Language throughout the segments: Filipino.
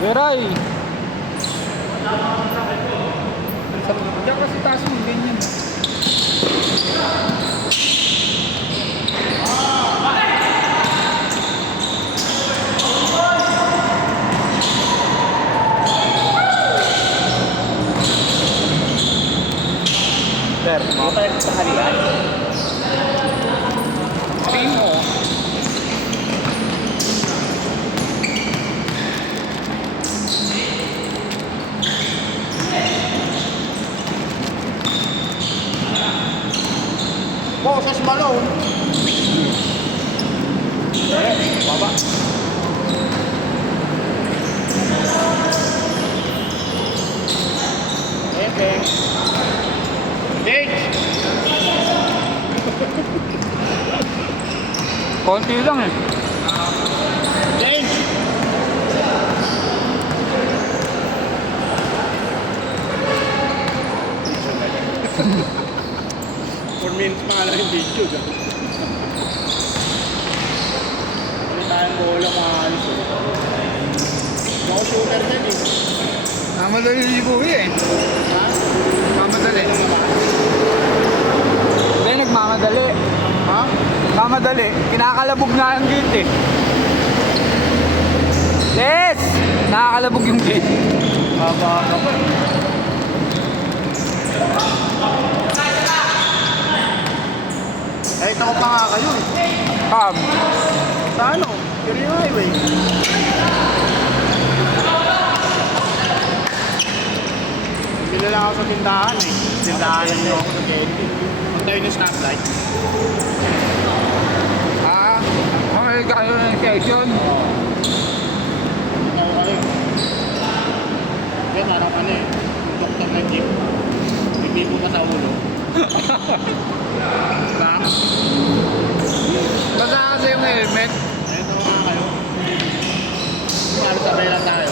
Veray! Diyan kasi taas mo, ganyan. Sir, mga pala sa halian. Tingin mo. Boses balon. Baba. Okay. Gage. Konti lang eh. Gage. 4 minutes pa lang yung video. Hindi tayong bola makakalis eh. Ako shooter din eh. Mamadali si Kuya eh. Ha? Mamadali. Hindi, nagmamadali. Ha? Mamadali. Kinakalabog na ang gate eh. Les! Nakakalabog yung gate. Baba. tayo eh. Cam. Sa ano? Quirino Highway. Bili lang ako sa tindahan eh. Tindahan niyo ako sa Kenny. Puntayin yung stoplight. Okay, kayo ng station. Ikaw kayo. Yan, parang ano eh. Yung doktor ng jeep. Bibibo ka sa ulo. Diba? Basta kasi yung helmet. Ito nga kayo. Para sabay lang tayo.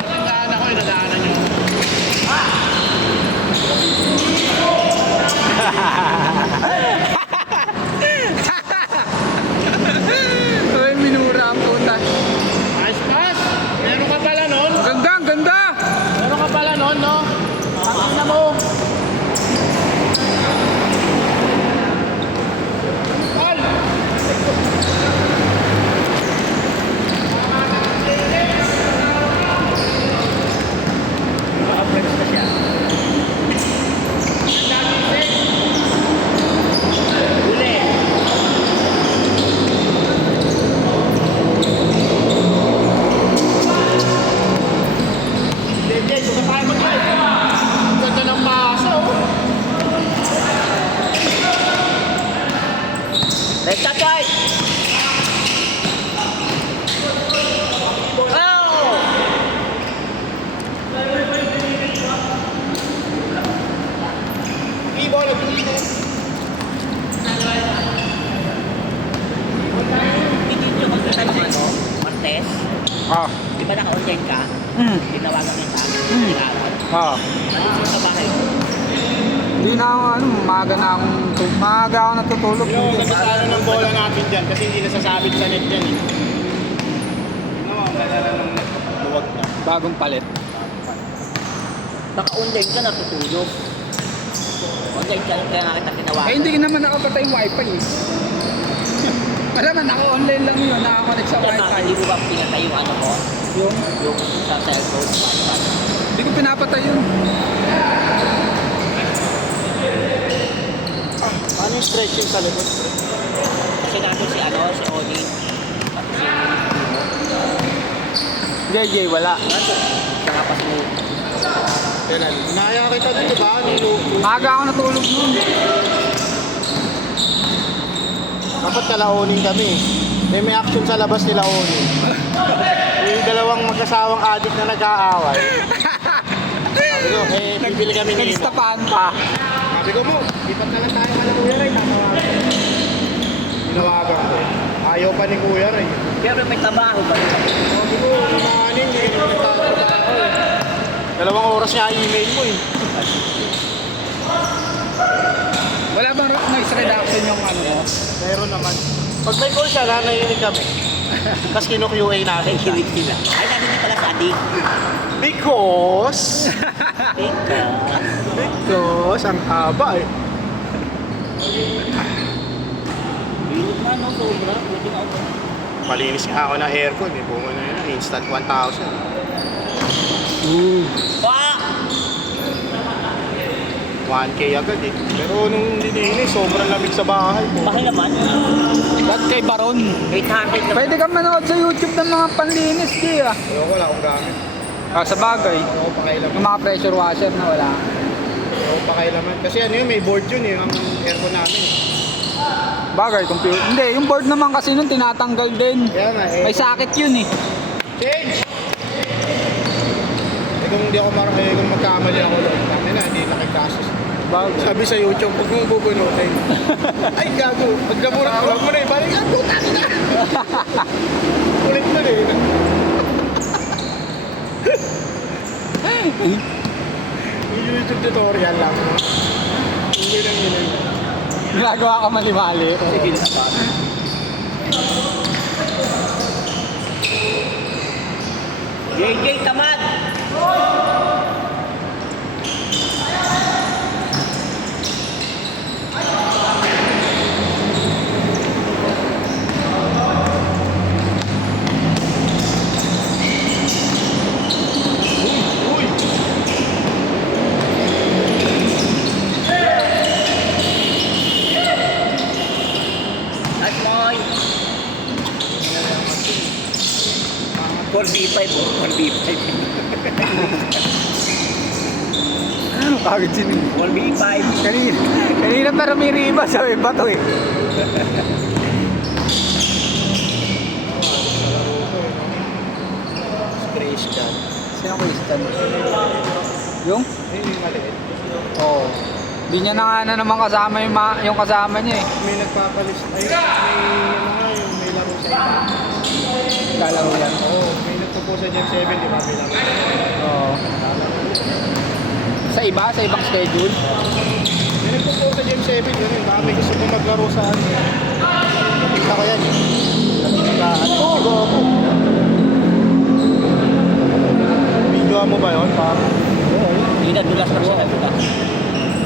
Nagdaan ako eh, nadaanan nyo. Ay, minura ang puta. Nice pass! Meron ka pala nun? Ganda, ang ganda! Meron ka pala nun, no? Pakin na mo! Tol! Maka-press na siya. Huli! Dede, susapay mo tayo. Ang ganda ng masa, oh. Let's stop right. Oh! Ibo, nag-ibo. Video ko sa ano, Martes, Ah. di ba naka-online ka? Tinawagan kita, tinawag. Nandito sa bahay ko. Hindi na ako, maaga ako natutulog. Yung nagkasalo ng bola natin dyan kasi hindi nasasabit sa net yan eh. No, ang ganda na ng net. Luwag na. Bagong palit. Naka-online ka, natutulog. Online ka, kaya nga kita tinawagan. Eh, hindi naman nakapatay yung wifi eh. Malaman, naka-online lang yun, nakakonect sa Kaya nga, wifi. hindi mo ba pinatay yung ano ko? Yung, Yung sa cellphone, paano? hindi ko pinapatay yun. Ano yung stretching sa likod? Kasi natin si ano, si Oni. Tapos si JJ, wala. Nato, siya nga pas mo. Kailan? Naya kita dito ba? Niluto. Maaga ako natulog nun. Dapat kalaunin kami. May action sa labas nila Onin. Yung dalawang magkasawang adik na nag-aaway. Sabi ko, bibili kami ni Ino. Nagstapahan pa. Sabi ko mo, lipat na lang tayo kala Kuya Ray. Tatawagan ko. Tinawagan ko. Ayaw pa ni Kuya Ray. Pero may trabaho ba? Sabi ko, kumaanin, hindi ka naman nagtatrabaho eh. 2 oras niya email mo eh. Wala bang noise reduction yung ano mo? Meron naman. Pag may call siya, nanayinig kami. Tapos kinu-QA natin siya. Kinig sila. Ay, nandito pala sa adik. Because... Teka. Because, ang haba eh. Bilog na, no? Sobra. Pwede nga ako. Malinis nga ako ng aircon eh. Bunga na yun, instant 1,000. Pa! 1K agad eh. Pero nung dininis, sobrang lamig sa bahay ko. Mahal naman. Ba't kay Baron? 800 na. Pwede ka manood sa YouTube ng mga panlinis, di ah. Ayoko, wala akong gamit. Sa bagay. Ayoko pakailaman. Yung mga pressure washer na wala. Ayoko pakailaman. Kasi ano yun, may board yun eh. Ang aircon namin. Bagay, computer. Hindi, yung board naman kasi nun tinatanggal din. Kaya nga eh. May sakit yun eh. Change! Kung hindi ako kung magkamali ako doon. Kami na, hindi nakikasos. Bagay. Sabi sa YouTube, huwag mong bubunutin. Ay, gago. Pagkamurak ko, huwag mo na eh. Balik, ah, puta na! Ulit mo na eh. Yung YouTube tutorial lang. Hindi lang yun. Ginagawa ka mali-mali. Sige na ba? JJ, tamad! Uy! 1v5 o 1v5. Kagad sinin. 1v5. Kanina pa rumiriba sa may bato eh. Grace Chan. Sino ko istan? Yung? Yung maliit. Oo. Di niya na nga na naman kasama yung kasama niya eh. May nagpapalis. Ay, may ano nga yung may laro sa iba. Kalaro yan. Oo, may nagpo sa Gen 7, di ba? May laro. Oo. Sa iba? Sa ibang schedule? May nagpo sa Gen 7, yun yun. Baka may gusto ko maglaro sa ano. Kita ko yan. Oo, go ako. Video mo ba yun? Hindi na dulas pa siya nadulas.